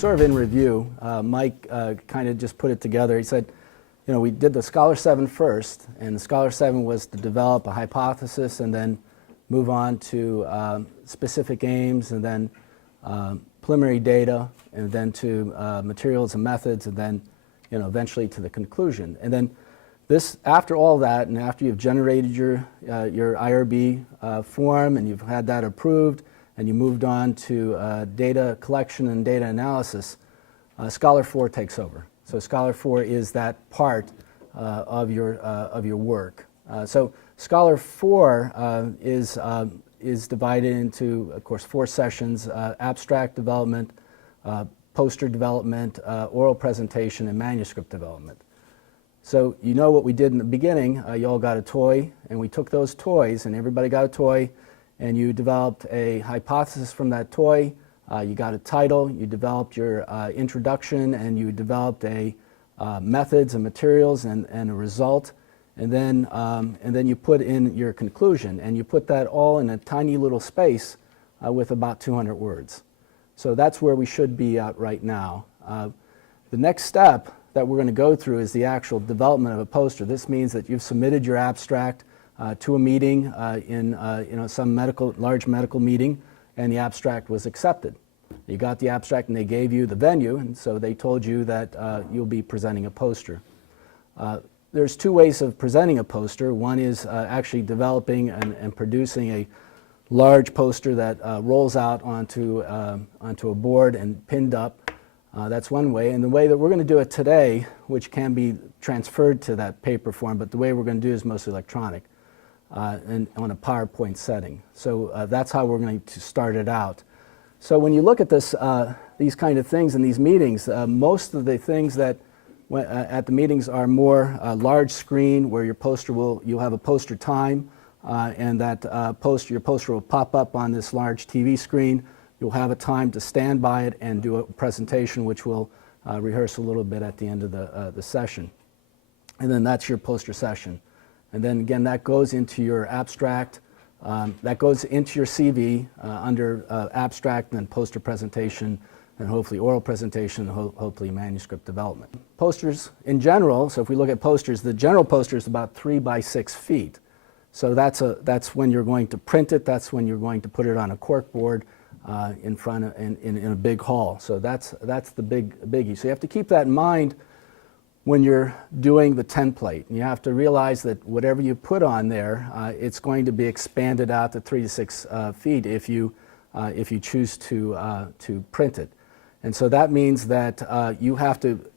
sort of in review, Mike kind of just put it together. He said, you know, we did the Scholar 7 first, and the Scholar 7 was to develop a hypothesis and then move on to specific aims, and then preliminary data, and then to materials and methods, and then, you know, eventually to the conclusion. And then this, after all that, and after you've generated your IRB form and you've had that approved, and you moved on to data collection and data analysis, Scholar 4 takes over. So Scholar 4 is that part of your work. So Scholar 4 is divided into, of course, 4 sessions: abstract development, poster development, oral presentation, and manuscript development. So you know what we did in the beginning. You all got a toy, and we took those toys, and everybody got a toy, and you developed a hypothesis from that toy. You got a title, you developed your introduction, and you developed a methods and materials and a result, and then you put in your conclusion, and you put that all in a tiny little space with about 200 words. So that's where we should be at right now. The next step that we're going to go through is the actual development of a poster. This means that you've submitted your abstract to a meeting in some large medical meeting, and the abstract was accepted. You got the abstract, and they gave you the venue, and so they told you that you'll be presenting a poster. There's 2 ways of presenting a poster. One is actually developing and producing a large poster that rolls out onto a board and pinned up. That's one way. And the way that we're going to do it today, which can be transferred to that paper form, but the way we're going to do is mostly electronic and on a PowerPoint setting. So that's how we're going to start it out. So when you look at this, these kind of things in these meetings, most of the things that at the meetings are more large screen, where your poster you'll have a poster time, and that your poster will pop up on this large TV screen. You'll have a time to stand by it and do a presentation, which we'll rehearse a little bit at the end of the session. And then that's your poster session. And then again, that goes into your abstract, that goes into your CV under abstract, and then poster presentation, and hopefully oral presentation, and hopefully manuscript development. Posters in general, so if we look at posters, the general poster is about 3 by 6 feet. So that's when you're going to print it, that's when you're going to put it on a cork board in front of, in a big hall. So that's the biggie. So you have to keep that in mind when you're doing the template. And you have to realize that whatever you put on there, it's going to be expanded out to 3 to 6 feet if you choose to print it. And so that means that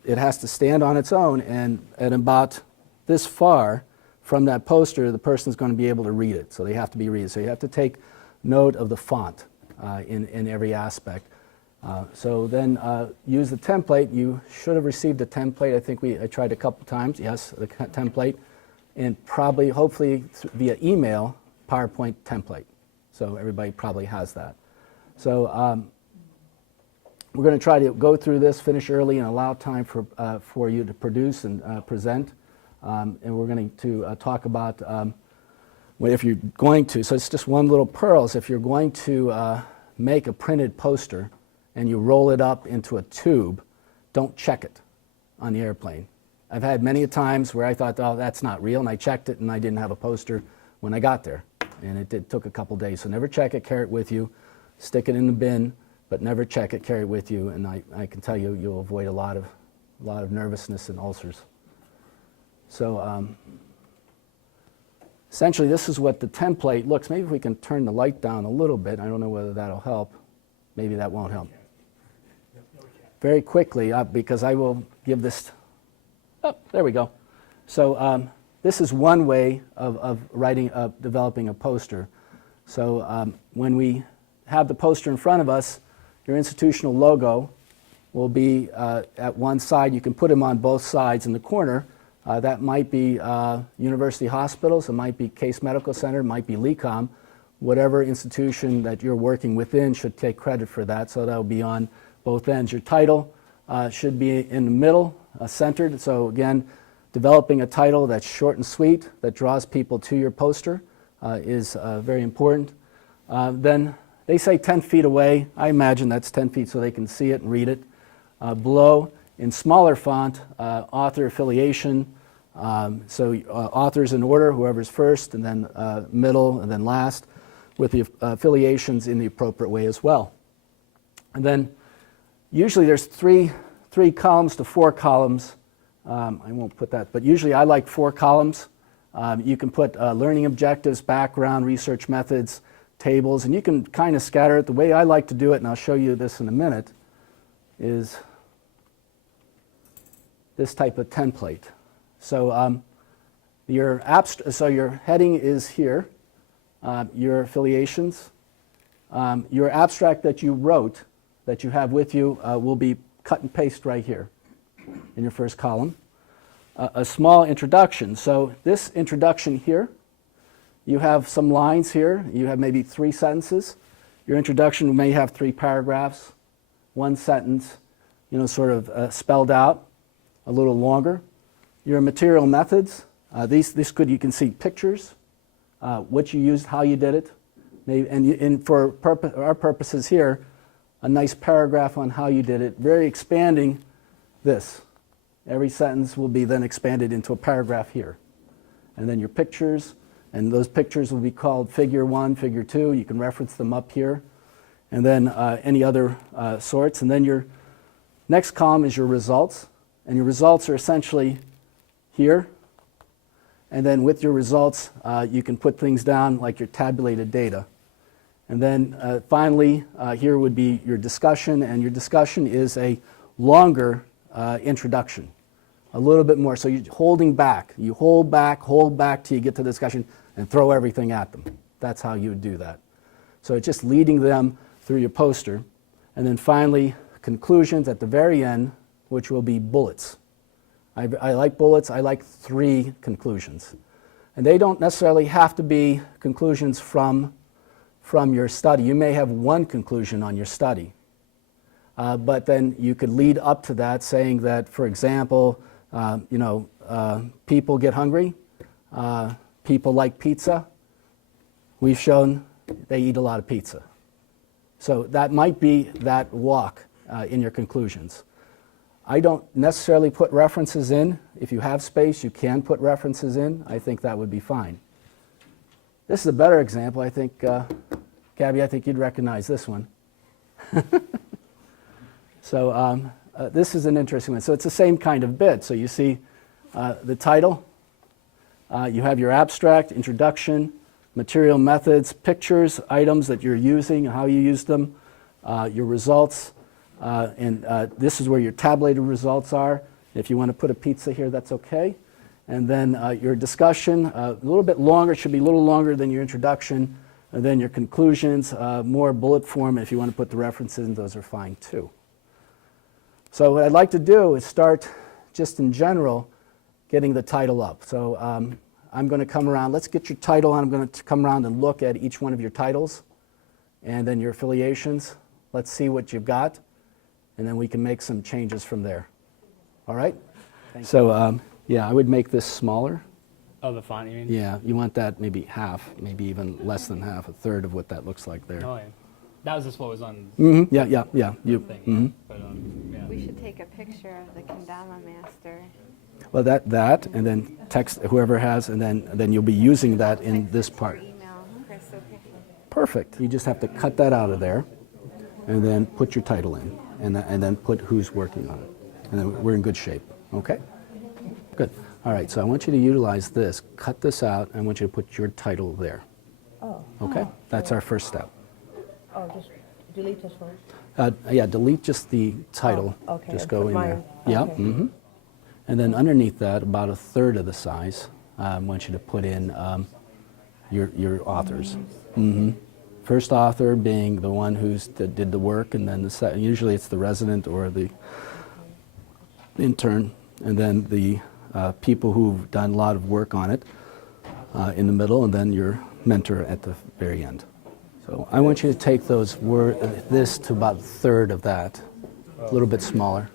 it has to stand on its own, and at about this far from that poster, the person's going to be able to read it. So they have to be read. So you have to take note of the font in every aspect. So then use the template. You should have received a template. I think I tried a couple times. Yes, the template, and probably, hopefully, via email, PowerPoint template. So everybody probably has that. So we're going to try to go through this, finish early, and allow time for you to produce and present. And we're going to talk about if you're going to. So it's just one little pearl. So if you're going to make a printed poster, and you roll it up into a tube, don't check it on the airplane. I've had many times where I thought, oh, that's not real, and I checked it, and I didn't have a poster when I got there. And it took a couple days. So never check it, carry it with you, stick it in the bin, but never check it, carry it with you, and I can tell you, you'll avoid a lot of nervousness and ulcers. So essentially, this is what the template looks. Maybe if we can turn the light down a little bit. I don't know whether that'll help. Maybe that won't help. Very quickly, because I will give this, there we go. So this is one way of developing a poster. So when we have the poster in front of us, your institutional logo will be at one side. You can put them on both sides in the corner. That might be university hospitals, it might be Case Medical Center, it might be LECOM. Whatever institution that you're working within should take credit for that, so that'll be on both ends. Your title should be in the middle, centered. So again, developing a title that's short and sweet, that draws people to your poster is very important. Then they say 10 feet away. I imagine that's 10 feet so they can see it and read it. Below, in smaller font, author affiliation. So authors in order, whoever's first, and then middle, and then last, with the affiliations in the appropriate way as well. And then usually there's three columns to 4 columns. I won't put that, but usually I like 4 columns. You can put learning objectives, background, research methods, tables, and you can kind of scatter it. The way I like to do it, and I'll show you this in a minute, is this type of template. So your heading is here, your affiliations. Your abstract that you wrote, that you have with you, will be cut and paste right here in your first column. A small introduction. So this introduction here, you have some lines here. You have maybe 3 sentences. Your introduction may have 3 paragraphs, 1 sentence, sort of spelled out, a little longer. Your material methods, you can see pictures, what you used, how you did it, maybe, and for our purposes here, a nice paragraph on how you did it, very expanding this. Every sentence will be then expanded into a paragraph here. And then your pictures, and those pictures will be called figure 1, figure 2. You can reference them up here. And then any other sorts. And then your next column is your results. And your results are essentially here. And then with your results, you can put things down like your tabulated data. And then finally, here would be your discussion. And your discussion is a longer introduction, a little bit more. So you're holding back. You hold back till you get to the discussion and throw everything at them. That's how you would do that. So it's just leading them through your poster. And then finally, conclusions at the very end, which will be bullets. I like bullets. I like 3 conclusions. And they don't necessarily have to be conclusions from your study. You may have 1 conclusion on your study. But then you could lead up to that saying that, for example, people get hungry, people like pizza. We've shown they eat a lot of pizza. So that might be that walk in your conclusions. I don't necessarily put references in. If you have space, you can put references in. I think that would be fine. This is a better example. I think, Gabby, I think you'd recognize this one. So this is an interesting one. So it's the same kind of bit. So you see the title. You have your abstract, introduction, material methods, pictures, items that you're using, how you use them, your results. And this is where your tabulated results are. If you want to put a pizza here, that's okay. And then your discussion, a little bit longer, should be a little longer than your introduction. And then your conclusions, more bullet form. If you want to put the references in, those are fine too. So what I'd like to do is start, just in general, getting the title up. So I'm going to come around. Let's get your title on. I'm going to come around and look at each one of your titles and then your affiliations. Let's see what you've got, and then we can make some changes from there. All right? So yeah, I would make this smaller. Oh, the font, you mean? Yeah, you want that maybe half, maybe even less than half, 1/3 of what that looks like there. Oh, yeah. That was just what was on Yeah. the thing. But, yeah. We should take a picture of the Kendama master. Well, that, and then text whoever has, and then you'll be using that in this part. Email Chris, okay. Perfect. You just have to cut that out of there, and then put your title in, and then put who's working on it, and then we're in good shape. Okay. Good. All right. So I want you to utilize this. Cut this out. I want you to put your title there. Oh. Okay. That's our first step. Oh, just delete this one? Yeah. Delete just the title. Oh, okay. Just And go put in there. mine. Yeah. Okay. Mm-hmm. And then underneath that, about 1/3 of the size, I want you to put in your authors. Mm-hmm. First author being the one that did the work, and then usually it's the resident or the intern, and then the people who've done a lot of work on it in the middle, and then your mentor at the very end. So I want you to take this to about 1/3 of that, a little bit smaller.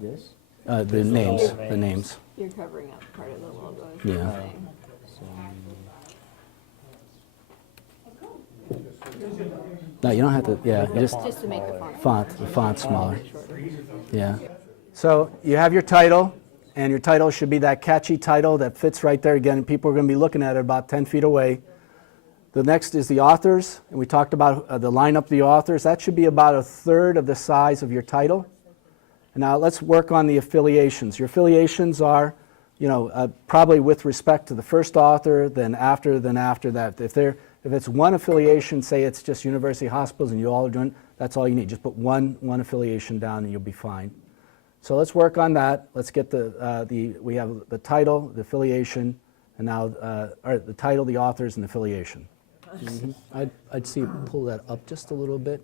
This? The names. You're covering up part of the logo. Yeah. No, you don't have to, yeah, you just Just to make the font. smaller. Yeah. So you have your title, and your title should be that catchy title that fits right there. Again, people are going to be looking at it about 10 feet away. The next is the authors, and we talked about the lineup of the authors. That should be about a third of the size of your title. And now let's work on the affiliations. Your affiliations are, probably with respect to the first author, then after that. If it's one affiliation, say it's just University Hospitals and you all are doing, that's all you need. Just put one affiliation down and you'll be fine. So let's work on that. Let's get we have the title, the affiliation, and now the title, the authors, and affiliation. I'd see pull that up just a little bit,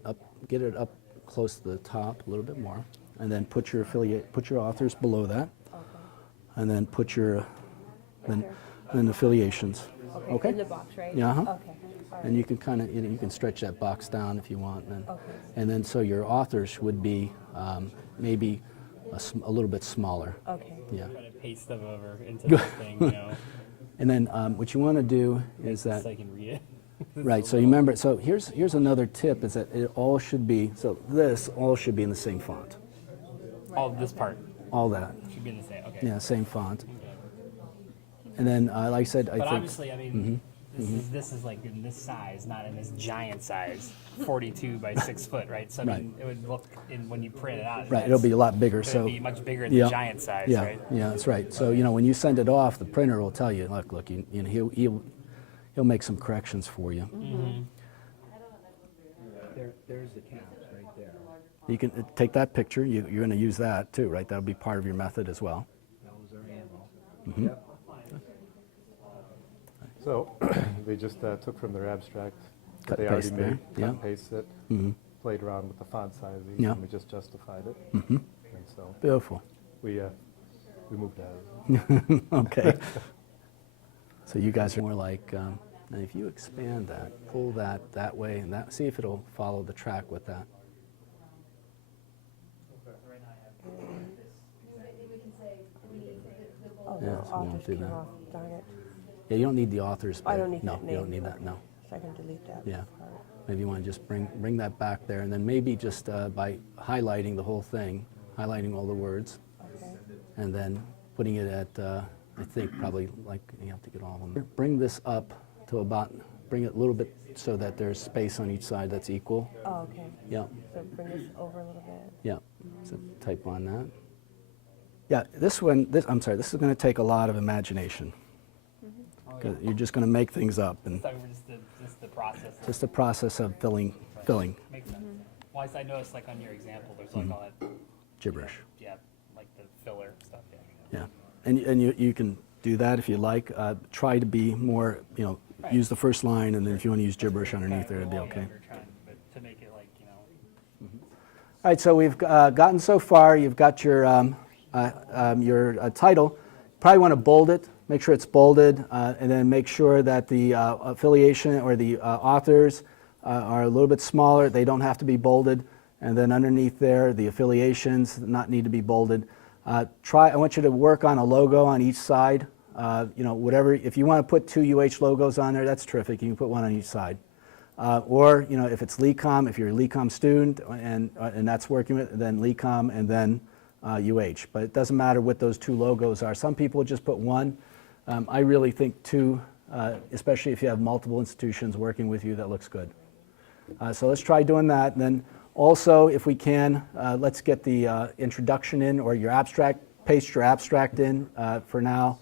get it up close to the top a little bit more, and then put your authors below that, and then put your then affiliations. Okay. In the box, right? Yeah. Okay. All right. And you can kind of you can stretch that box down if you want, and then so your authors would be maybe a little bit smaller. Okay. Yeah. Try to paste them over into the thing, And then what you want to do is that. so I can read it. Right, so you remember, so here's another tip, is that it all should be, this all should be in the same font. Oh, this part All that, should be in the same. Okay. yeah, same font. And then, like I said, I But think, obviously, I mean, this is like in this size, not in this giant size, 42 by 6 foot, right? So I mean, it would look when you print it out. right, it'll be a lot bigger, It so. would be much bigger than Yeah. the giant size, Yeah, right? yeah, that's right. So, when you send it off, the printer will tell you, look, he'll make some corrections for you. There's the caps right there. You can take that picture, you're going to use that too, right? That'll be part of your method as well. That was our ammo. Yep. So they just took from their abstract that Cut they and already paste made, there, cut yeah. and paste it, played around with the font sizing, Yeah. and we just justified it. And so Beautiful. we moved ahead. Okay. So you guys are more like, and if you expand that, pull that way, and see if it'll follow the track with that. Oh, Yeah, the so we won't authors do came that. off, darn it. Yeah, you don't need the authors. I bit. don't need no, that name. you don't need that, no. So I can delete that Yeah. part. Maybe you want to just bring that back there, and then maybe just by highlighting the whole thing, highlighting all the words, Okay. and then putting it at, I think probably like, you have to get all of them. Bring this up to bring it a little bit so that there's space on each side that's equal. Oh, okay. Yeah, So bring this over a little bit. yeah. So type on that. Yeah, this is going to take a lot of imagination. 'Cause you're just going to make things up, and So we're just the process. just the process of filling Makes sense. Well, I noticed like on your example, there's like all that, gibberish. yeah, like the filler stuff. Yeah, and you can do that if you like. Try to be more, Right. use the first line, and then if you want to use gibberish underneath there, it'd be Well, okay. you're trying, but to make it like All right, so we've gotten so far. You've got your title. Probably want to bold it. Make sure it's bolded, and then make sure that the affiliation or the authors are a little bit smaller. They don't have to be bolded. And then underneath there, the affiliations not need to be bolded. I want you to work on a logo on each side. Whatever. If you want to put 2 UH logos on there, that's terrific. You can put one on each side. Or if it's LECOM, if you're a LECOM student and that's working with, then LECOM and then UH. But it doesn't matter what those 2 logos are. Some people just put 1. I really think 2, especially if you have multiple institutions working with you, that looks good. So let's try doing that. And then also, if we can, let's get the introduction in, or your abstract, paste your abstract in for now,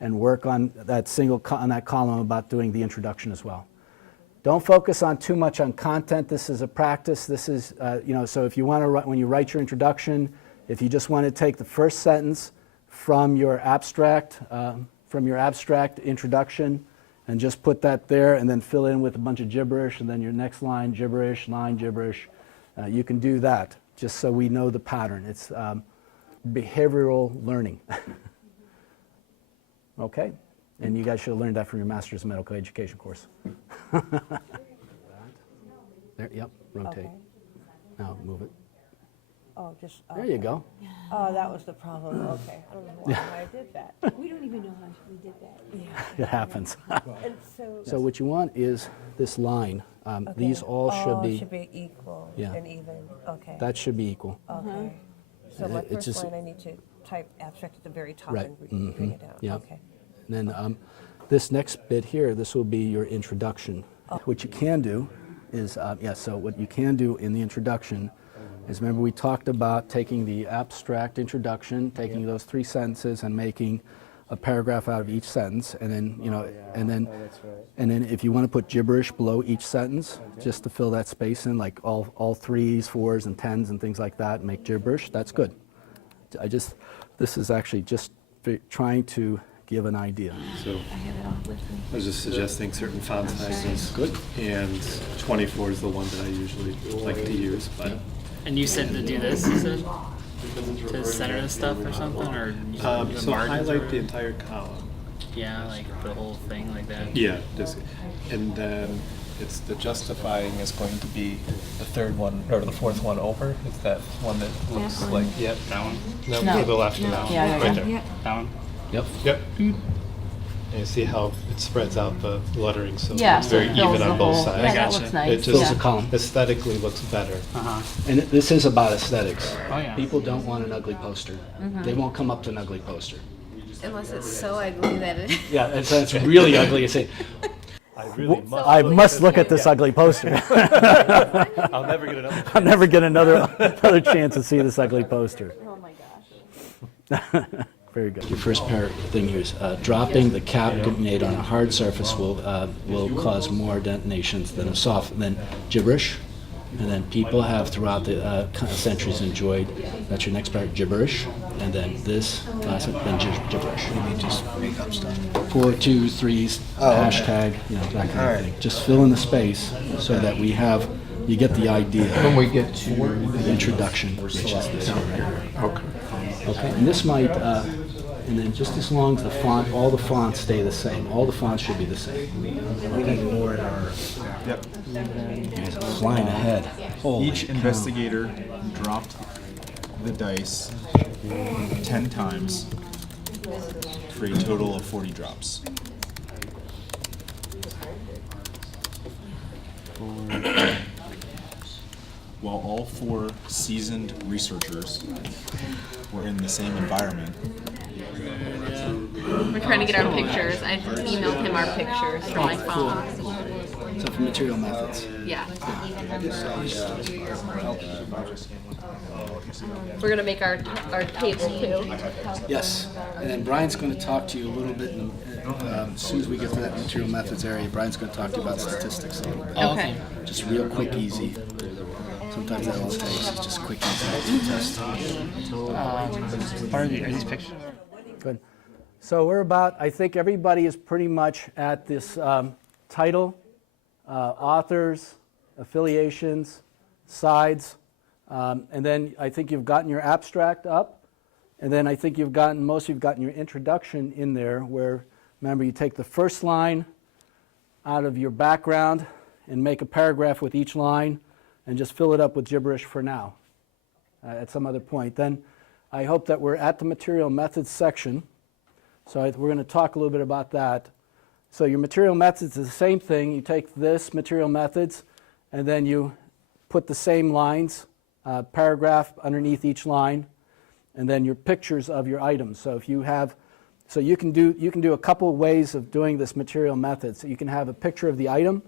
and work on that on that column about doing the introduction as well. Don't focus on too much on content. This is a practice. This is, so if you want to, when you write your introduction, if you just want to take the first sentence from your abstract introduction, and just put that there, and then fill in with a bunch of gibberish, and then your next line gibberish, you can do that, just so we know the pattern. It's behavioral learning. Okay? And you guys should have learned that from your Master's of Medical Education course. There, yep, rotate. Okay. Now move it. Oh, just. There you go. Oh, that was the problem. Okay. I don't know why I did that. We don't even know how we did that. It happens. And so. So what you want is this line These all should be, should be equal Yeah. and even, okay. that should be equal. Okay. So my It's first just- line, I need to type abstract at the very top Right, and bring it down. yeah. Okay. And then this next bit here, this will be your introduction. What you can do is, so what you can do in the introduction is, remember we talked about taking the abstract introduction, taking those 3 sentences and making a paragraph out of each sentence, and then, and then, Oh, that's right. and then if you want to put gibberish below each sentence, just to fill that space in, like all 3s, 4s, and 10s and things like that, make gibberish, that's good. This is actually just trying to give an idea. So I have it all with me. I was just suggesting certain font sizes. Good. And 24 is the one that I usually like to use, but And you said to do this, you said? To center the stuff or something? Or you have so margins highlight or- the entire column. Yeah, like the whole thing like that? Yeah, just, and then it's the justifying is going to be the third one, or the fourth one over. It's that one that looks one. like, yep. That one? No, No. to the left of that one. Yeah, Right yeah. there. That one? Yep. Yep. And you see how it spreads out the lettering, so Yeah, it's so very it fills even the on both whole- sides. Yeah, that gotcha. looks It nice. just Fills the column. aesthetically looks better. Uh-huh. And this is about aesthetics. Oh, yeah. People don't want an ugly poster. They won't come up to an ugly poster. Unless it's so ugly that it. Yeah, it's really ugly. You say, I really I must look at this ugly poster. I'll never get another. I'll never get another chance to see this ugly poster. Oh my gosh. Very good. Your first thing here is dropping the cap made on a hard surface will cause more detonations than a soft, than gibberish. And then people have throughout the centuries enjoyed, that's your next part, gibberish. And then this, last one, then gibberish. Maybe just make up stuff. 4, 2, 3s, hashtag, that kind of thing. Just fill in the space so that you get the idea. When we get to The introduction, which is this here, right? Okay, and this might, and then just as long as the font, all the fonts stay the same. All the fonts should be the same. Lord, our You guys are flying ahead. Holy Each cow. investigator dropped the dice 10 times for a total of 40 drops. While all 4 seasoned researchers were in the same environment, We're trying to get our pictures. I emailed him our pictures from my phone. So for material methods. Yeah. We're gonna make our table too. Yes, and then Brian's going to talk to you a little bit, as soon as we get to that material methods area, Brian's going to talk to you about statistics a little bit. Okay. Just real quick, easy. Sometimes that all it takes is just quick, easy test. Are these pictures? Good. So we're about, I think everybody is pretty much at this title, authors, affiliations, sides, and then I think you've gotten your abstract up, and then I think most of you've gotten your introduction in there where, remember, you take the first line out of your background and make a paragraph with each line and just fill it up with gibberish for now at some other point. Then I hope that we're at the material methods section. So we're going to talk a little bit about that. So your material methods is the same thing. You take this material methods and then you put the same lines, paragraph underneath each line, and then your pictures of your items. So if you have, so you can do a couple of ways of doing this material method. So you can have a picture of the item.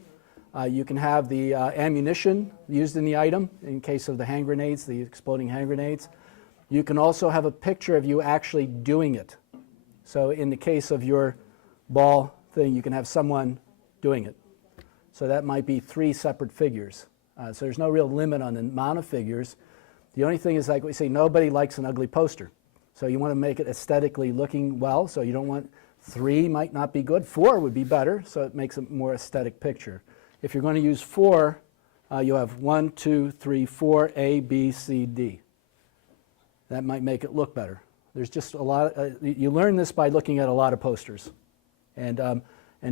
You can have the ammunition used in the item in case of the hand grenades, the exploding hand grenades. You can also have a picture of you actually doing it. So in the case of your ball thing, you can have someone doing it. So that might be 3 separate figures. So there's no real limit on the amount of figures. The only thing is, like we say, nobody likes an ugly poster. So you want to make it aesthetically looking well. So you don't want 3 might not be good. 4 would be better, so it makes a more aesthetic picture. If you're going to use 4, you have 1, 2, 3, 4, A, B, C, D. That might make it look better. There's just a lot. You learn this by looking at a lot of posters, and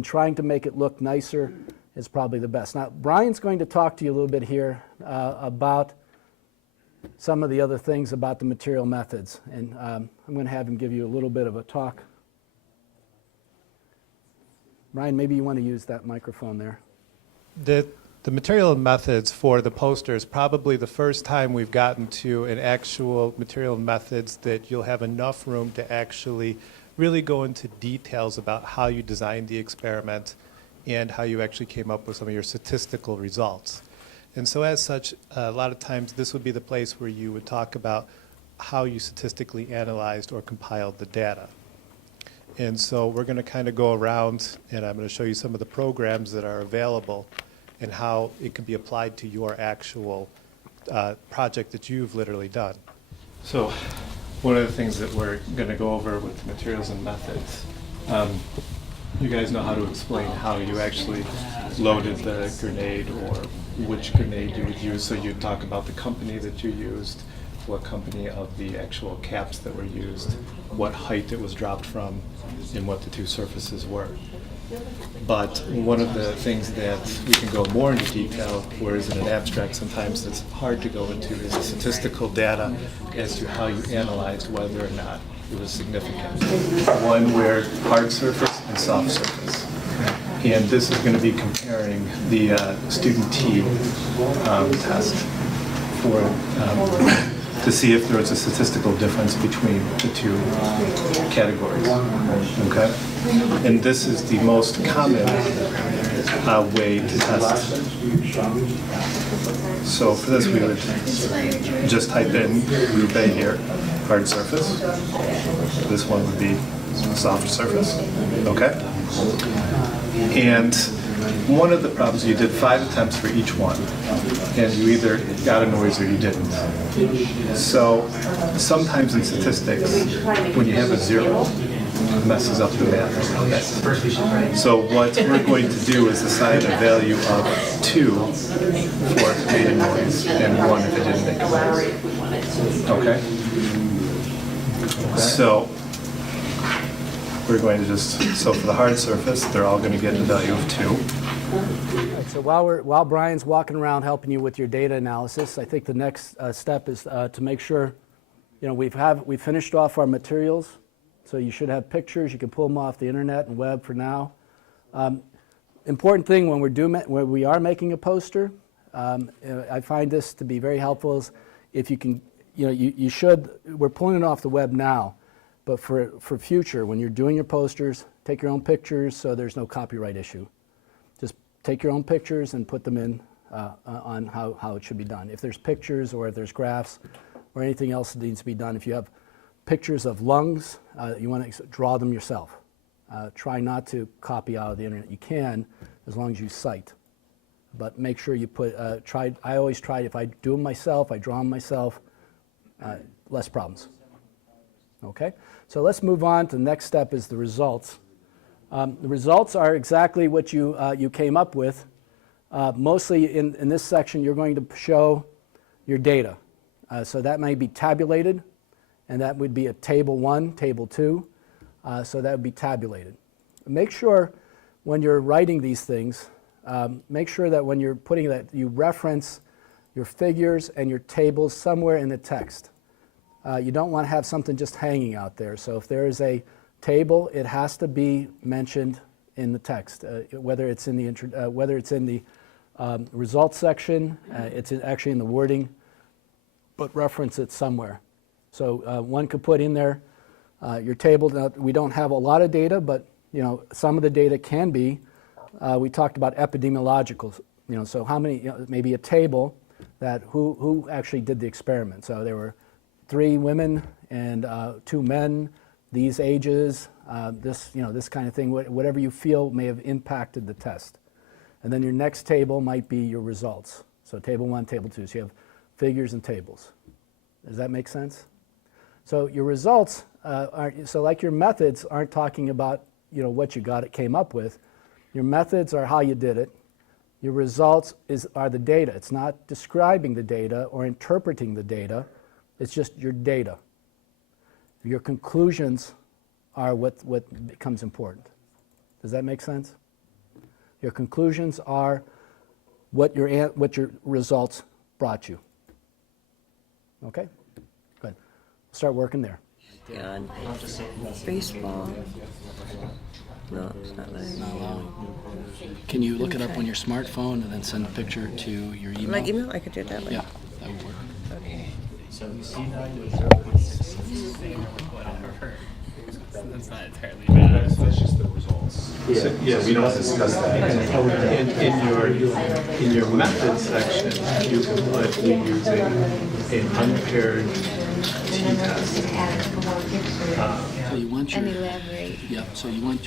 trying to make it look nicer is probably the best. Now, Brian's going to talk to you a little bit here about some of the other things about the material methods, and I'm going to have him give you a little bit of a talk. Brian, maybe you want to use that microphone there. The material and methods for the poster is probably the first time we've gotten to an actual material and methods that you'll have enough room to actually really go into details about how you designed the experiment and how you actually came up with some of your statistical results. And so as such, a lot of times this would be the place where you would talk about how you statistically analyzed or compiled the data. And so we're going to kind of go around, and I'm going to show you some of the programs that are available and how it can be applied to your actual project that you've literally done. So one of the things that we're going to go over with materials and methods, you guys know how to explain how you actually loaded the grenade or which grenade you would use. So you'd talk about the company that you used, what company of the actual caps that were used, what height it was dropped from, and what the two surfaces were. But one of the things that we can go more into detail, whereas in an abstract sometimes it's hard to go into, is the statistical data as to how you analyzed whether or not it was significant. One where hard surface and soft surface. And this is going to be comparing the student T test for to see if there was a statistical difference between the two categories. Okay? And this is the most common way to test. So for this, we would just type in group A here, hard surface. This one would be soft surface. Okay? And one of the problems, you did 5 attempts for each one, and you either got a noise or you didn't. So sometimes in statistics, when you have a 0, it messes up the math a little bit. So what we're going to do is assign a value of 2 for if it made a noise and 1 if it didn't make a noise. Okay? So we're going to just, so for the hard surface, they're all going to get a value of 2. All right, so while Brian's walking around helping you with your data analysis, I think the next step is to make sure, we've finished off our materials, so you should have pictures. You can pull them off the internet and web for now. Important thing when we are making a poster, I find this to be very helpful, is if you can, you should, we're pulling it off the web now, but for future, when you're doing your posters, take your own pictures so there's no copyright issue. Just take your own pictures and put them in on how it should be done. If there's pictures or if there's graphs or anything else that needs to be done, if you have pictures of lungs, you want to draw them yourself. Try not to copy out of the internet. You can, as long as you cite. But make sure you put, I always try, if I do them myself, I draw them myself, less problems. Okay, so let's move on to the next step is the results. The results are exactly what you came up with. Mostly in this section, you're going to show your data. So that may be tabulated, and that would be a table 1, table 2. So that would be tabulated. Make sure when you're writing these things, make sure that when you're putting that, you reference your figures and your tables somewhere in the text. You don't want to have something just hanging out there. So if there is a table, it has to be mentioned in the text, whether it's in the results section, it's actually in the wording, but reference it somewhere. So one could put in there your table. Now, we don't have a lot of data, but some of the data can be. We talked about epidemiological. So how many? Maybe a table that who actually did the experiment. So there were 3 women and 2 men, these ages, this kind of thing, whatever you feel may have impacted the test. And then your next table might be your results. So table 1, table 2, so you have figures and tables. Does that make sense? So your results, so like your methods aren't talking about what you came up with. Your methods are how you did it. Your results are the data. It's not describing the data or interpreting the data. It's just your data. Your conclusions are what becomes important. Does that make sense? Your conclusions are what your results brought you. Okay? Good. Start working there. Good. Baseball. No, it's not letting me. Not allowing. Can you look it up on your smartphone and then send a picture to your email? Like email? I could do it that way. Yeah, that would work. Okay. So you see that with 0.6 whatever. That's not entirely bad. That's just the results. Yeah, we don't discuss that. In your method section, you can put using an unpaired t-test. So you want your, And elaborate. yep, so you want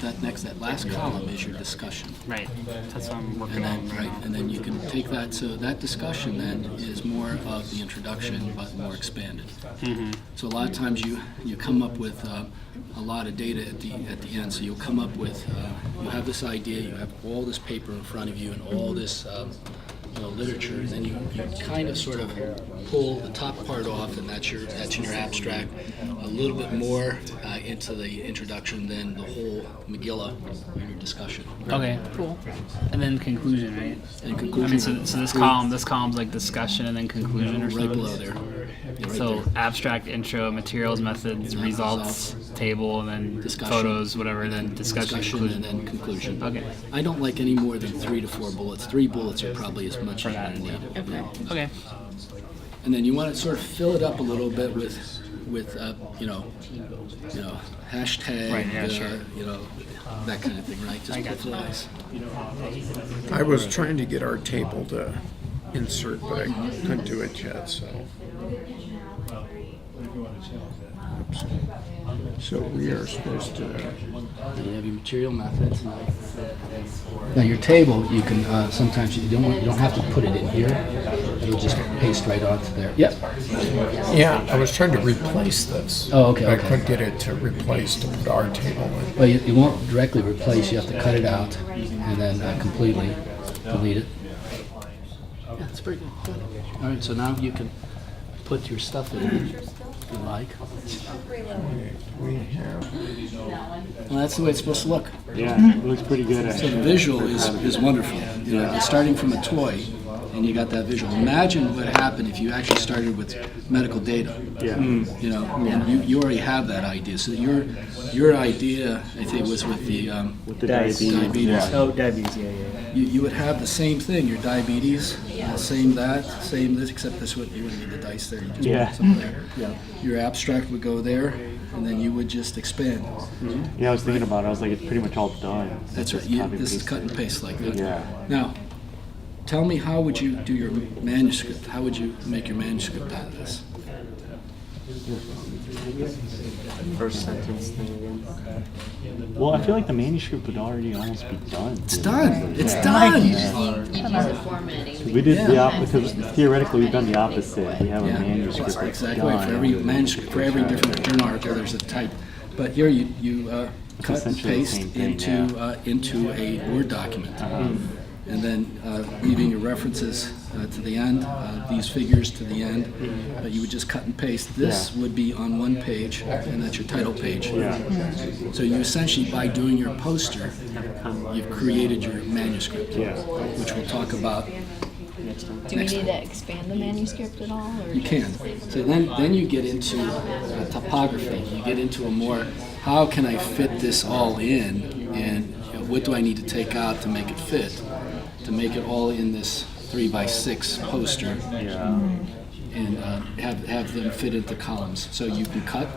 that last column is your discussion. Right. That's what I'm working And on then, right right, now. and then you can take that, so that discussion then is more of the introduction, but more expanded. So a lot of times you come up with a lot of data at the end. So you'll come up with, you have this idea, you have all this paper in front of you and all this literature, and then you kind of sort of pull the top part off, and that's in your abstract. A little bit more into the introduction than the whole Megillah in your discussion. Okay, cool. And then conclusion, right? And I conclusion. mean, so this column's like discussion and then conclusion or Right something? below there. Yeah, right So there. abstract, intro, materials, methods, Yeah, results, table, and then Discussion. photos, whatever, and then discussion, conclusion. and then conclusion. Okay. I don't like any more than 3 to 4 bullets. 3 bullets are probably as much as you're that. going to need. Okay. And then you want to sort of fill it up a little bit with hashtag, Right, yeah, sure. that kind of thing, right? Just I got put you. flies. I was trying to get our table to insert, but I couldn't do it yet, so. Oops. So we are supposed to, And you have your material methods. Now your table, you can sometimes you don't have to put it in here. You'll just paste right onto there. Yep. yeah, I was trying to replace this. Oh, okay, I okay. couldn't get it to replace to put our table in. Well, you won't directly replace. You have to cut it out and then completely delete it. Yeah, that's pretty good. All right, so now you can put your stuff in if you like. We have, Well, that's the way it's supposed to look. Yeah, it looks pretty good So actually. the visual is wonderful. You're starting from a toy, and you got that visual. Imagine what happened if you actually started with medical data. Yeah. And you already have that idea. So your idea, I think, was with the With the diabetes. diabetes. Oh, diabetes, yeah. You would have the same thing. Your diabetes, same this, except this would you wouldn't need the dice there. You just Yeah. put something there. Yeah. Your abstract would go there, and then you would just expand. Yeah, I was thinking about it. I was like, it's pretty much all done. That's right. Just copy This is paste cut it. and paste like that. Yeah. Now, tell me, how would you do your manuscript? How would you make your manuscript out of this? First sentence thing again. Well, I feel like the manuscript would already almost be done. It's done. It's done. You use the formatting. We did the Yeah. opposite, because theoretically we've done the opposite. We have a Yeah, manuscript that's exactly. done. For every manuscript, for every different journal article, there's a type. But here you cut and essentially the paste same thing, into a Word document. And then leaving your references to the end, these figures to the end, but you would just cut and paste. This would be on one page, and that's your title page. Yeah. So you essentially, by doing your poster, you've created your manuscript, Yeah. which we'll talk about. Do we need to expand the manuscript at all? Or You can. So then you get into topography. You get into a more, how can I fit this all in, and what do I need to take out to make it fit, to make it all in this 3x6 poster, Yeah. and have them fit into columns. So you can cut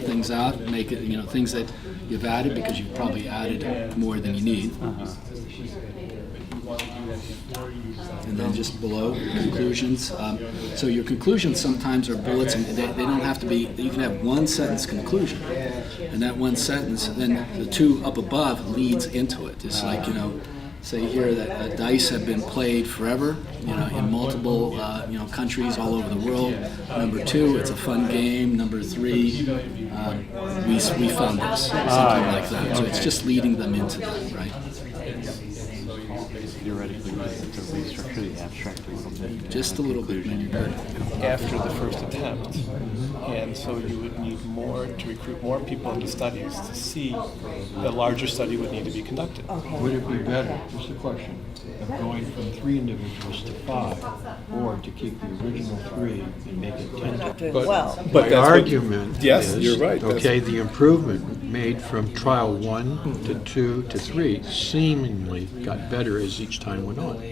things out, make it, things that you've added because you've probably added more than you need. And then just below, conclusions. So your conclusions sometimes are bullets, and they don't have to be, you can have one sentence conclusion. And that one sentence, then the two up above leads into it. It's like, say here that dice have been played forever, in multiple, countries all over the world. Number 2, it's a fun game. Number 3, we found this, something like that. So it's just leading them into that, right? Theoretically, we have to restructure the abstract a little bit. Just a little bit. After the first attempt. And so you would need more to recruit more people into studies to see the larger study would need to be conducted. Would it be better, just a question, of going from 3 individuals to 5, or to keep the original 3 and make it 10? Not doing well. But my argument Yes, is, you're right. okay, the improvement made from trial 1 to 2 to 3 seemingly got better as each time went on.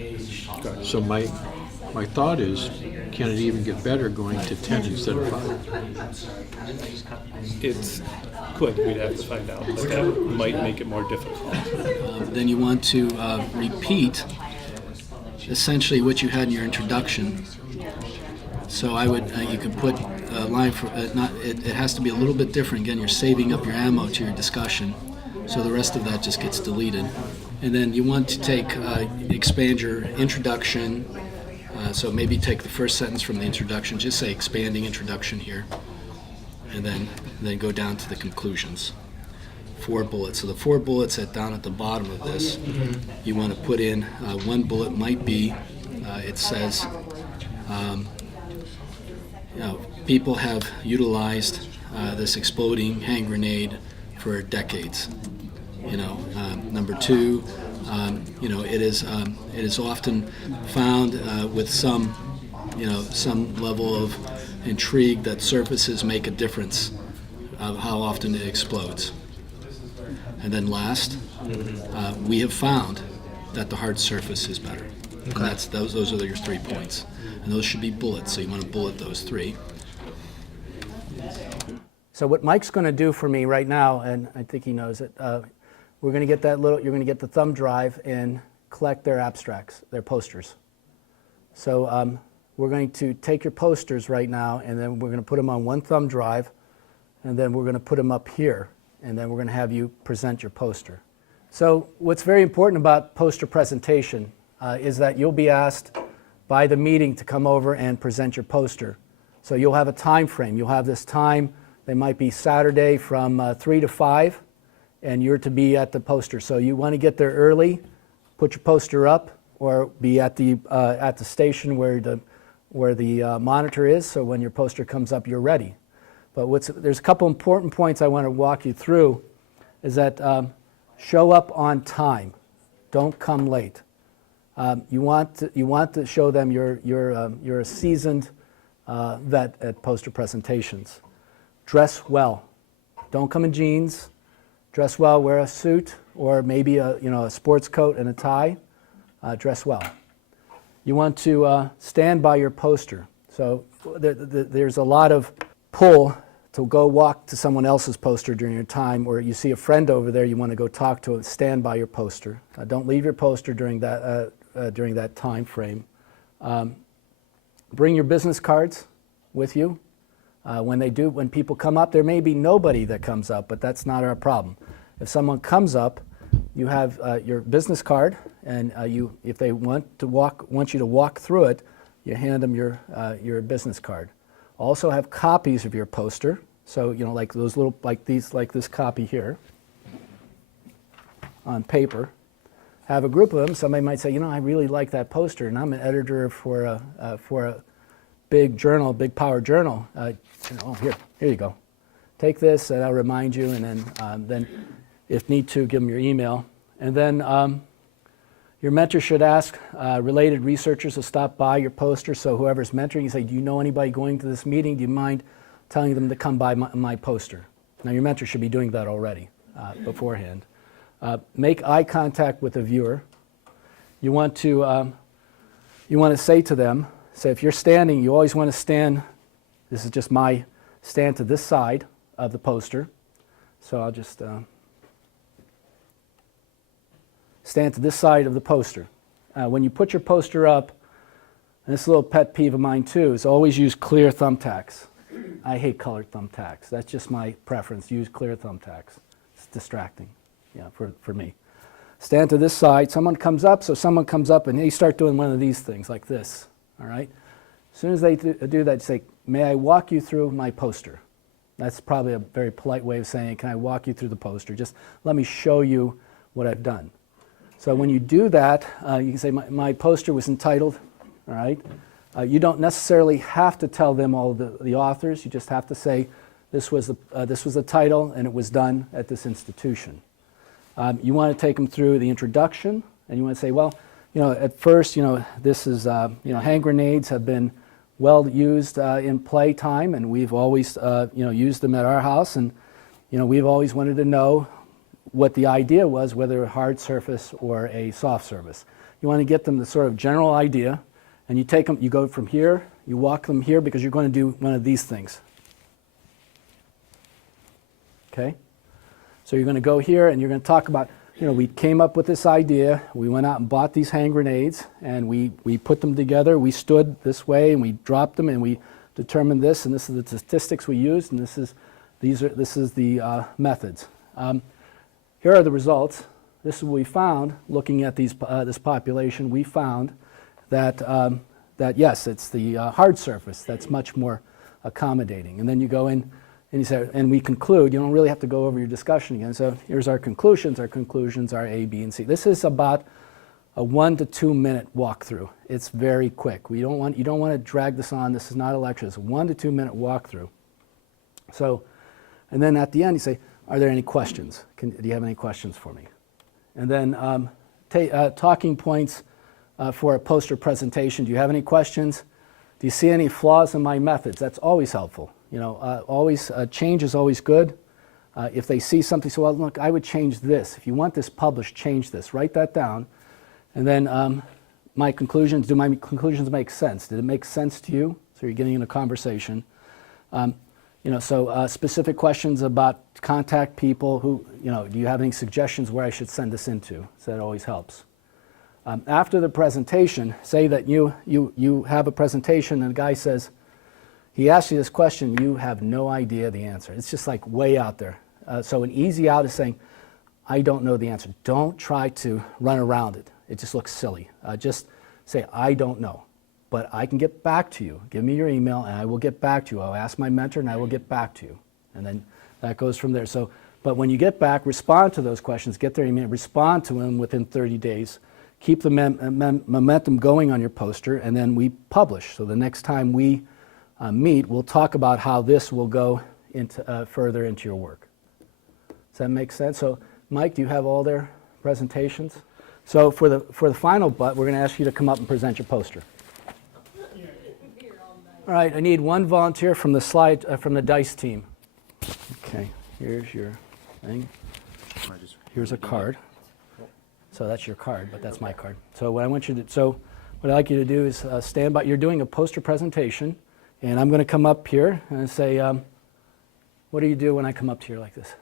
So my thought is, can it even get better going to 10 instead of 5? It's could. We'd have to find out. But that might make it more difficult. Then you want to repeat essentially what you had in your introduction. So I would, you could put a line for, it has to be a little bit different. Again, you're saving up your ammo to your discussion. So the rest of that just gets deleted. And then you want to expand your introduction. So maybe take the first sentence from the introduction, just say expanding introduction here. And then go down to the conclusions. 4 bullets. So the 4 bullets down at the bottom of this, you want to put in, one bullet might be, it says, people have utilized this exploding hand grenade for decades. Number 2, it is often found with some level of intrigue that surfaces make a difference of how often it explodes. And then last, we have found that the hard surface is better. And those are your 3 points. And those should be bullets, so you want to bullet those 3. So what Mike's going to do for me right now, and I think he knows it, we're going to get you're going to get the thumb drive and collect their abstracts, their posters. So we're going to take your posters right now, and then we're going to put them on one thumb drive, and then we're going to put them up here, and then we're going to have you present your poster. So what's very important about poster presentation is that you'll be asked by the meeting to come over and present your poster. So you'll have a time frame. You'll have this time. They might be Saturday from 3 to 5, and you're to be at the poster. So you want to get there early, put your poster up, or be at the station where the monitor is. So when your poster comes up, you're ready. But there's a couple important points I want to walk you through. Is that show up on time, don't come late. You want to show them you're a seasoned vet at poster presentations. Dress well. Don't come in jeans. Dress well. Wear a suit or maybe a sports coat and a tie. Dress well. You want to stand by your poster. So there's a lot of pull to go walk to someone else's poster during your time, or you see a friend over there you want to go talk to, stand by your poster. Don't leave your poster during that time frame. Bring your business cards with you. When people come up, there may be nobody that comes up, but that's not our problem. If someone comes up, you have your business card, and if they want you to walk through it, you hand them your business card. Also have copies of your poster. So like those little like this copy here on paper. Have a group of them. Somebody might say, I really like that poster, and I'm an editor for a big journal, big power journal. Here you go. Take this, and I'll remind you, and then if need to, give them your email. And then your mentor should ask related researchers to stop by your poster. So whoever's mentoring, you say, do you know anybody going to this meeting? Do you mind telling them to come by my poster? Now your mentor should be doing that already beforehand. Make eye contact with the viewer. You want to say to them, if you're standing, you always want to stand, this is just stand to this side of the poster. So I'll just stand to this side of the poster. When you put your poster up, and this is a little pet peeve of mine too, is always use clear thumbtacks. I hate colored thumbtacks. That's just my preference. Use clear thumbtacks. It's distracting, for me. Stand to this side. Someone comes up and they start doing one of these things like this. All right. As soon as they do that, say, "May I walk you through my poster?" That's probably a very polite way of saying, "Can I walk you through the poster? Just let me show you what I've done." So when you do that, you can say, my poster was entitled all right? You don't necessarily have to tell them all the authors. You just have to say, this was the title, and it was done at this institution. You want to take them through the introduction, and you want to say, well, at first, this is, hand grenades have been well used in playtime, and we've always, used them at our house, and, we've always wanted to know what the idea was, whether a hard surface or a soft surface. You want to get them the sort of general idea, and you take them, you go from here, you walk them here because you're going to do one of these things. Okay? So you're going to go here and you're going to talk about, we came up with this idea, we went out and bought these hand grenades, and we put them together, we stood this way, and we dropped them, and we determined this, and this is the statistics we used, and this is the methods. Here are the results. This is what we found, looking at this population. We found that yes, it's the hard surface that's much more accommodating. And then you go in and you say, and we conclude. You don't really have to go over your discussion again. So here's our conclusions. Our conclusions are A, B, and C. This is about a 1 to 2 minute walkthrough. It's very quick. You don't want to drag this on. This is not a lecture. It's a 1 to 2 minute walkthrough. So, and then at the end you say, are there any questions? Do you have any questions for me? And then talking points for a poster presentation. Do you have any questions? Do you see any flaws in my methods? That's always helpful. Always change is always good. If they see something, so well, look, I would change this. If you want this published, change this. Write that down. And then my conclusions. Do my conclusions make sense? Did it make sense to you? So you're getting in a conversation. Specific questions about contact people who, do you have any suggestions where I should send this into? So that always helps. After the presentation, say that you have a presentation and the guy says, he asks you this question, you have no idea the answer. It's just like way out there. So an easy out is saying, I don't know the answer. Don't try to run around it. It just looks silly. Just say, I don't know. But I can get back to you. Give me your email and I will get back to you. I'll ask my mentor and I will get back to you. And then that goes from there. So, but when you get back, respond to those questions, get their email, respond to them within 30 days. Keep the momentum going on your poster, and then we publish. So the next time we meet, we'll talk about how this will go into, further into your work. Does that make sense? So Mike, do you have all their presentations? So for the final we're going to ask you to come up and present your poster. All right, I need one volunteer from the from the DICE team. Okay, here's your thing. Here's a card. So that's your card, but that's my card. So what I'd like you to do is stand by. You're doing a poster presentation, and I'm going to come up here and say, what do you do when I come up to you like this?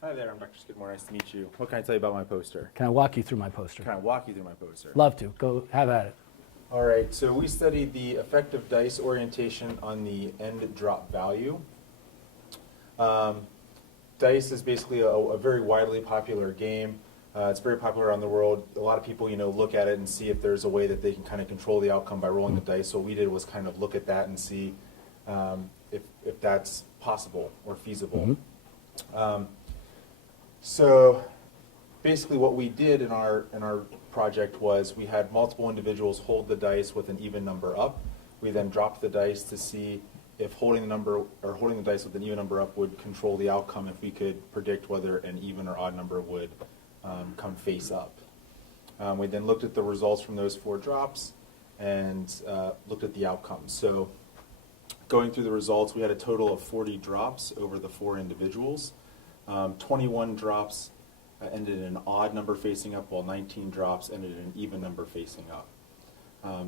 Hi there, I'm Dr. Skidmore. Nice to meet you. What can I tell you about my poster? Can I walk you through my poster? Can I walk you through my poster? Love to. Go, have at it. All right, so we studied the effect of dice orientation on the end drop value. Dice is basically a very widely popular game. It's very popular around the world. A lot of people, look at it and see if there's a way that they can kind of control the outcome by rolling the dice. So what we did was kind of look at that and see if that's possible or feasible. Mm-hmm. So basically what we did in our project was we had multiple individuals hold the dice with an even number up. We then dropped the dice to see if holding the dice with an even number up would control the outcome, if we could predict whether an even or odd number would come face up. We then looked at the results from those 4 drops and looked at the outcomes. So going through the results, we had a total of 40 drops over the 4 individuals. 21 drops ended in an odd number facing up, while 19 drops ended in an even number facing up.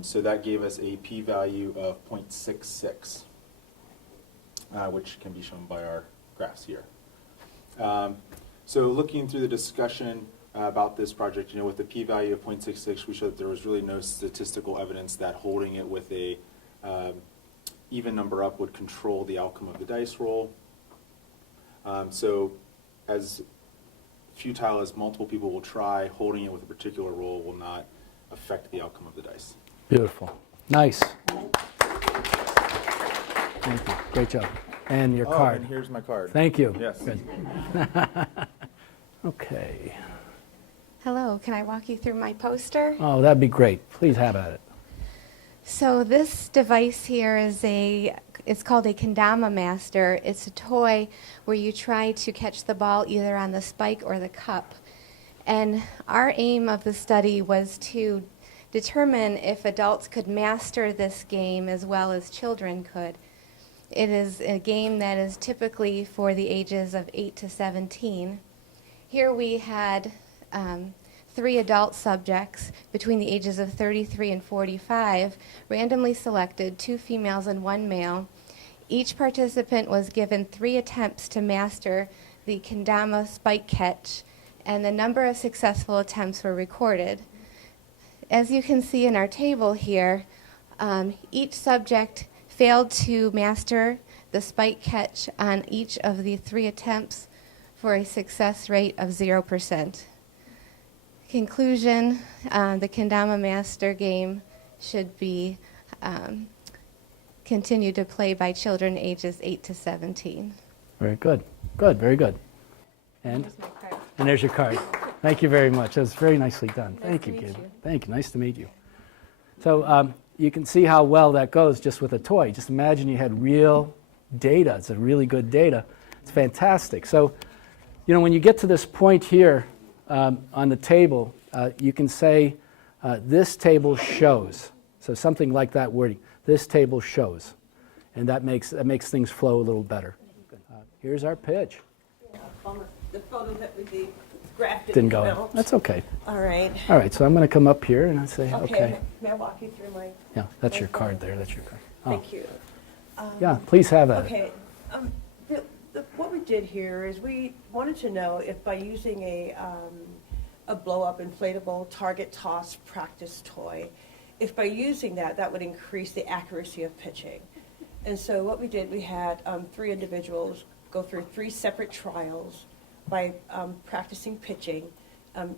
So that gave us a p-value of 0.66, which can be shown by our graphs here. So looking through the discussion about this project, with the p-value of 0.66, we showed that there was really no statistical evidence that holding it with a even number up would control the outcome of the dice roll. So as futile as multiple people will try, holding it with a particular roll will not affect the outcome of the dice. Beautiful. Nice. Thank you. Great job. And your card. And here's my card. Thank you. Yes. Good. Okay. Hello, can I walk you through my poster? Oh, that'd be great. Please have at it. So this device here is it's called a Kendama Master. It's a toy where you try to catch the ball either on the spike or the cup. And our aim of the study was to determine if adults could master this game as well as children could. It is a game that is typically for the ages of 8 to 17. Here we had 3 adult subjects between the ages of 33 and 45, randomly selected, 2 females and 1 male. Each participant was given 3 attempts to master the kendama spike catch, and the number of successful attempts were recorded. As you can see in our table here, each subject failed to master the spike catch on each of the 3 attempts for a success rate of 0%. Conclusion, the Kendama Master game should be continued to play by children ages 8 to 17. Very good. Good, very good. And there's your card. Thank you very much. That was very nicely done. Thank you, kid. Thank you. Nice to meet you. So you can see how well that goes just with a toy. Just imagine you had real data. It's a really good data. It's fantastic. So, you know, when you get to this point here on the table, you can say, this table shows. So something like that wording. This table shows. And that makes things flow a little better. Here's our pitch. The photo that we graphed Didn't go in. out. That's okay. All right. All right, so I'm going to come up here and I say, okay. May I walk you through my? Yeah, that's your card there. That's your card. Oh. Thank you. Yeah, please have at it. Okay. What we did here is we wanted to know if by using a blow-up inflatable target toss practice toy, if by using that would increase the accuracy of pitching. And so what we did, we had 3 individuals go through 3 separate trials by practicing pitching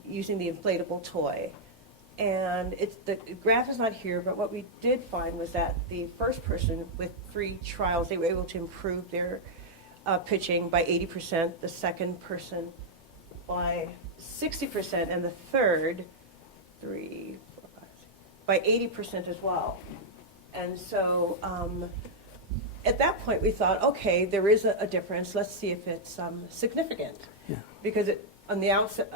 using the inflatable toy. And the graph is not here, but what we did find was that the first person with 3 trials, they were able to improve their pitching by 80%, the second person by 60%, and the third, 3, 4, 5, 6, by 80% as well. And so at that point we thought, okay, there is a difference. Let's see if it's significant. Yeah. Because on the outset,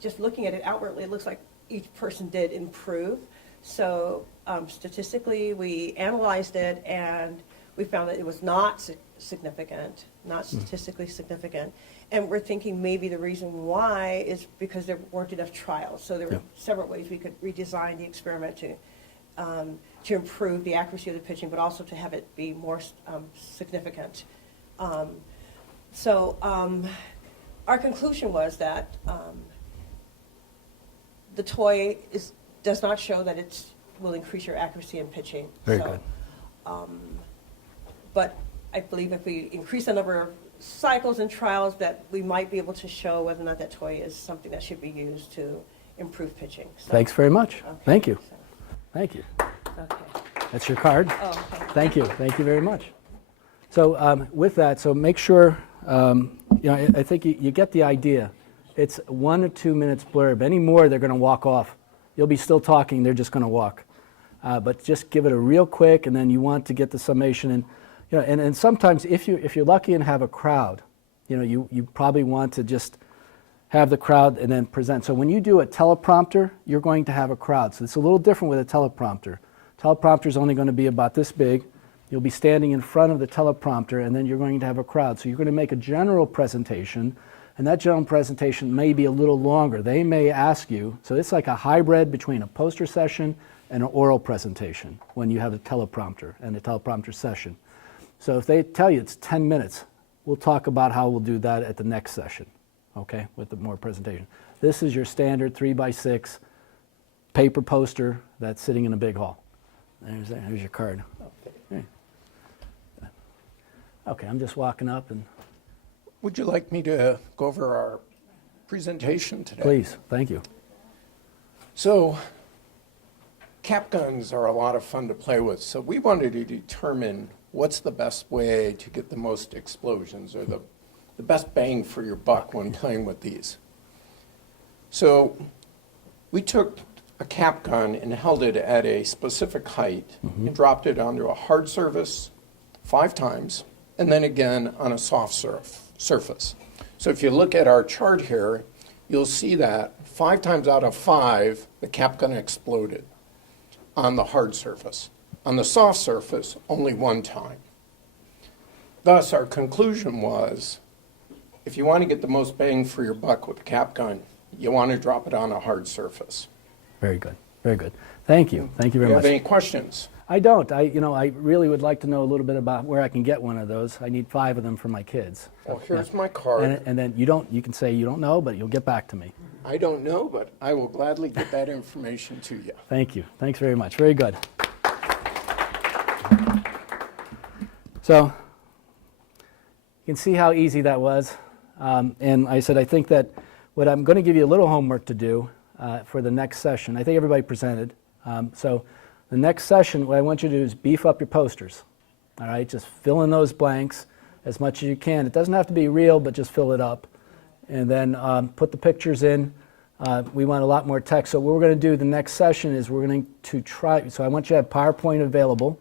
just looking at it outwardly, it looks like each person did improve. So statistically, we analyzed it and we found that it was not significant, not statistically significant. And we're thinking maybe the reason why is because there weren't enough trials. So there were several ways we could redesign the experiment to improve the accuracy of the pitching, but also to have it be more significant. Our conclusion was that the toy does not show that it will increase your accuracy in pitching. Very good. But I believe if we increase the number of cycles and trials, that we might be able to show whether or not that toy is something that should be used to improve pitching. So, Thanks very much. okay, Thank you. so- Thank you. Okay. That's your card. Oh, okay. Thank you. Thank you very much. So with that, so make sure, I think you get the idea. It's 1 to 2 minutes blurb. Any more, they're going to walk off. You'll be still talking. They're just going to walk. But just give it a real quick, and then you want to get the summation. And and sometimes if you're lucky and have a crowd, you probably want to just have the crowd and then present. So when you do a teleprompter, you're going to have a crowd. So it's a little different with a teleprompter. Teleprompter is only going to be about this big. You'll be standing in front of the teleprompter, and then you're going to have a crowd. So you're going to make a general presentation, and that general presentation may be a little longer. They may ask you, so it's like a hybrid between a poster session and an oral presentation when you have a teleprompter and a teleprompter session. So if they tell you it's 10 minutes, we'll talk about how we'll do that at the next session, okay, with the more presentation. This is your standard 3x6 paper poster that's sitting in a big hall. There's your card. Okay, I'm just walking up and... Would you like me to go over our presentation today? Please, thank you. So, cap guns are a lot of fun to play with. So we wanted to determine what's the best way to get the most explosions or the best bang for your buck when playing with these. So we took a cap gun and held it at a specific height and dropped it onto a hard surface 5 times, and then again on a soft surface. So if you look at our chart here, you'll see that 5 times out of 5, the cap gun exploded on the hard surface. On the soft surface, only 1 time. Thus, our conclusion was, if you want to get the most bang for your buck with a cap gun, you want to drop it on a hard surface. Very good. Very good. Thank you. Thank you Do very you much. have any questions? I don't. I really would like to know a little bit about where I can get one of those. I need 5 of them for my kids. Well, here's my card. And then you can say you don't know, but you'll get back to me. I don't know, but I will gladly get that information to you. Thank you. Thanks very much. Very good. So you can see how easy that was. And I said, I think that what I'm going to give you a little homework to do for the next session. I think everybody presented. So the next session, what I want you to do is beef up your posters. All right, just fill in those blanks as much as you can. It doesn't have to be real, but just fill it up. And then put the pictures in. We want a lot more text. So what we're going to do the next session is we're going to try, so I want you to have PowerPoint available.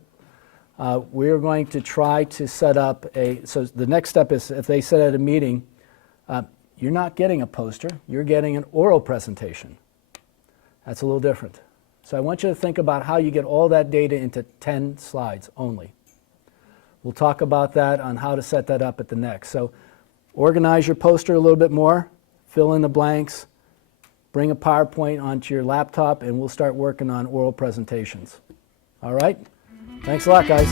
We're going to try to set up so the next step is if they sit at a meeting, you're not getting a poster, you're getting an oral presentation. That's a little different. So I want you to think about how you get all that data into 10 slides only. We'll talk about that on how to set that up at the next. So organize your poster a little bit more, fill in the blanks, bring a PowerPoint onto your laptop, and we'll start working on oral presentations. All right? Thanks a lot, guys.